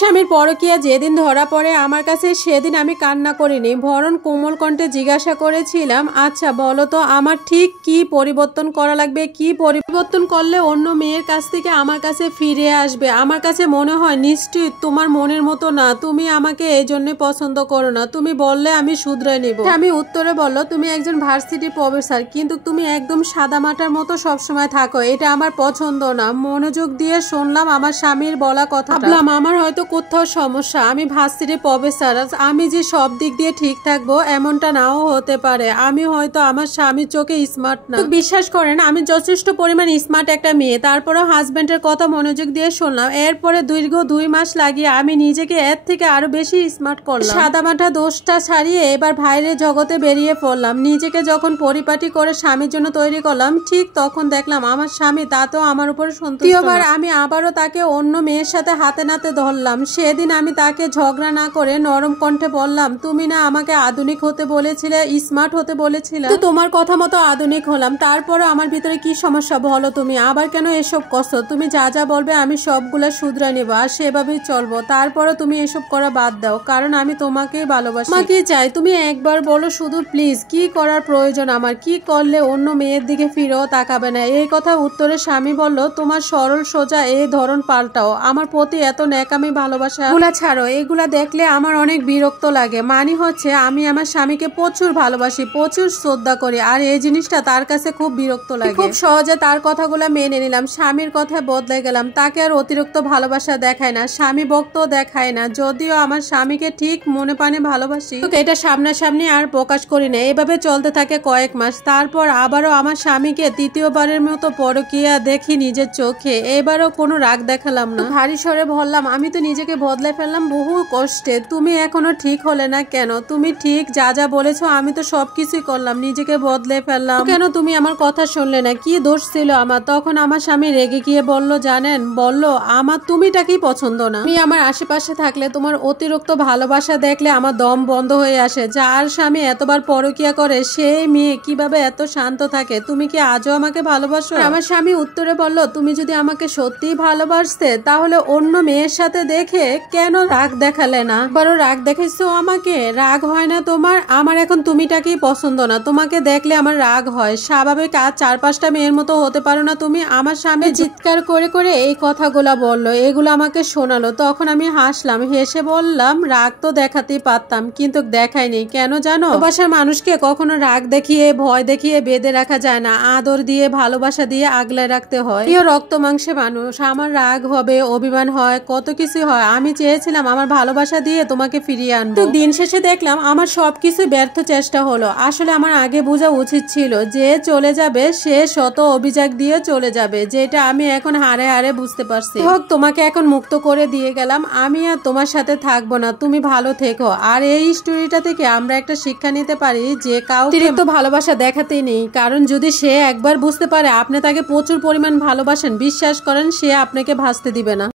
স্বামীর পরকীয়া যেদিন ধরা পড়ে আমার কাছে সেদিন আমি কান্না করিনি, বরং কোমল কণ্ঠে জিজ্ঞাসা করেছিলাম, আচ্ছা বলো তো আমার ঠিক কি পরিবর্তন করা লাগবে, কি পরিবর্তন করলে অন্য মেয়ের কাছ থেকে আমার কাছে ফিরে আসবে। আমার কাছে মনে হয় নিশ্চয়ই তোমার মনের মতো না, তুমি আমাকে এই জন্য পছন্দ করো না, তুমি বললে আমি শুধরে নিব। আমি উত্তরে বলল, তুমি একজন ভার্সিটি প্রফেসর, কিন্তু তুমি একদম সাদামাটার মতো সবসময় থাকো, এটা আমার পছন্দ না। মনোযোগ দিয়ে শুনলাম আমার স্বামীর বলা কথা, ভাবলাম আমার হয়তো কোথাও সমস্যা, আমি ভার্সিটি প্রফেসর, আমি যে সব দিক দিয়ে ঠিক থাকবো এমনটা নাও হতে পারে, আমি হয়তো আমার স্বামীর চোখে স্মার্ট না। বিশ্বাস করেন আমি যথেষ্ট পরিমাণ স্মার্ট একটা মেয়ে, তারপরেও হাজবেন্ডের কথা মনোযোগ দিয়ে শুনলাম। এরপরে দীর্ঘ 2 মাস লাগিয়ে আমি নিজেকে এর থেকে আরো বেশি স্মার্ট করলাম। সাদামাটা দোষটা ছাড়িয়ে এবার বাইরের জগতে বেরিয়ে পড়লাম। নিজেকে যখন পরিপাটি করে স্বামীর জন্য তৈরি করলাম, ঠিক তখন দেখলাম আমার স্বামী তাতেও আমার উপরে সন্তুষ্ট না। আমি আবারও তাকে অন্য মেয়ের সাথে হাতে নাতে ধরলাম। সেদিন আমি তাকে ঝগড়া না করে নরম কণ্ঠে বললাম, তুমি না আমাকে আধুনিক হতে বলেছিলে, স্মার্ট হতে বলেছিলে, তোমার কথা মতো আধুনিক হলাম, তারপরে আমার ভিতরে কি সমস্যা বলো তুমি, আবার কেন এসব করছো? তুমি যা যা বলবে আমি সবগুলা শুধরে নেবো আর সেভাবেই চলবো, তারপরে তুমি এসব করা বাদ দাও, কারণ আমি তোমাকেই ভালোবাসি। তোমাকে চাই, তুমি একবার বলো শুধু প্লিজ, কি করার প্রয়োজন আমার, কি করলে অন্য মেয়ের দিকে ফিরেও তাকাবে না। এই কথা উত্তরে স্বামী বলল, তোমার সরল সোজা এই ধরন পাল্টাও, আমার প্রতি এত ন্যাকামি ভালোবাসা এগুলা ছাড়ো, এগুলা দেখলে আমার অনেক বিরক্ত লাগে। মানে হচ্ছে আমি আমার স্বামীকে প্রচুর ভালোবাসি, প্রচুর শ্রদ্ধা করি, আর এই জিনিসটা তার কাছে খুব বিরক্ত লাগে। খুব সহজে তার কথাগুলা মেনে নিলাম, স্বামীর কথায় বদলে গেলাম, তাকে আর অতিরিক্ত ভালোবাসা দেখায় না, স্বামী ভক্ত দেখায় না, যদিও আমার স্বামীকে ঠিক মনে প্রাণে ভালোবাসি, এটা সামনাসামনি আর প্রকাশ করি না। এভাবে চলতে থাকে কয়েক মাস, তারপর আবারও আমার স্বামীকে তৃতীয়বারের মতো পরকীয়া দেখি নিজের চোখে। এবারও কোনো রাগ দেখালাম না, ভারী স্বরে বললাম, আমি তো নিজেকে বদলে ফেললাম বহু কষ্টে, তুমি এখনো ঠিক হলে না কেন? তুমি ঠিক যা যা বলেছো আমি তো সবকিছুই করলাম, নিজেকে বদলে ফেললাম, কেন তুমি আমার কথা শুনলে না? কি দোষ ছিল আমার? তখন আমার স্বামী রেগে গিয়ে বলল, জানেন, বলল আমার তুমিটাকেই পছন্দ না, তুমি আমার আশেপাশে থাকলে তোমার অতিরিক্ত ভালোবাসা দেখলে আমার দম বন্ধ হয়ে আসে। যার স্বামী এতবার পরকীয়া করে সেই মেয়ে কিভাবে এত শান্ত থাকে? তুমি কি আজও আমাকে ভালোবাসো? আমার স্বামী উত্তরে বলল, তুমি যদি আমাকে সত্যিই ভালোবাসতে তাহলে অন্য মেয়ের সাথে দেখে কেন রাগ দেখালে না? বড় রাগ দেখাইছো আমাকে, রাগ হয় না তোমার? আমার এখন তুমিটাকেই পছন্দ না, তোমাকে দেখলে আমার রাগ হয়, স্বাভাবিক আর 4-5টা মেয়ের মতো হতে পারো না তুমি? আমার স্বামী চিৎকার করে করে এই কথাগুলা বললো, এগুলো আমাকে শোনালো। তখন আমি হাসলাম, হেসে বললাম, রাগ তো দেখাতেই পারতাম, কিন্তু দেখাইনি। কেন জানো? ভালোবাসার মানুষকে কখনো রাগ দেখিয়ে ভয় দেখিয়ে বেঁধে রাখা যায় না, আদর দিয়ে ভালোবাসা দিয়ে আগলে রাখতে হয়। প্রিয় রক্ত মাংসে মানুষ, আমার রাগ হবে, অভিমান হয়, কত কিছু হয়। আমি চেয়েছিলাম আমার ভালোবাসা দিয়ে তোমাকে ফিরিয়ে আনবো, দিন শেষে দেখলাম আমার সবকিছু ব্যর্থ চেষ্টা হলো। আসলে আমার আগে বোঝা উচিত ছিল যে চলে যাবে সে শত অভিযোগ দিয়ে চলে যাবে, যেটা আমি এখন হারে হারে বুঝতে পারছি। হোক, তোমাকে এখন মুক্ত করে দিয়ে গেলাম, আমি আর তোমার সাথে থাকবো না, তুমি ভালো থেকো। আর এই স্টোরিটা থেকে আমরা একটা শিক্ষা নিতে পারি যে কাউকে অতিরিক্ত ভালোবাসা দেখাতেই নেই, কারণ যদি সে একবার বুঝতে পারে আপনি তাকে প্রচুর পরিমাণ ভালোবাসেন, বিশ্বাস করেন সে আপনাকে ভাসতে দিবে না।